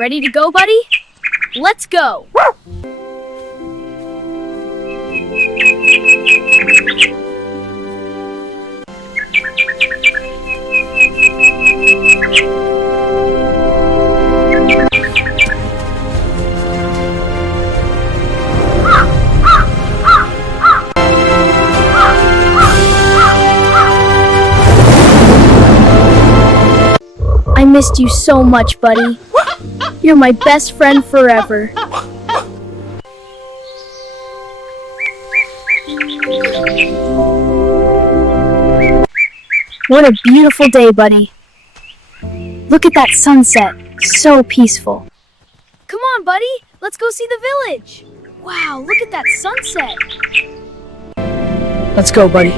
Ready to go, buddy? Let's go! I missed you so much, buddy. You're my best friend forever. What a beautiful day, buddy. Look at that sunset. So peaceful. Come on, buddy. Let's go see the village. Wow, look at that sunset. Let's go, buddy.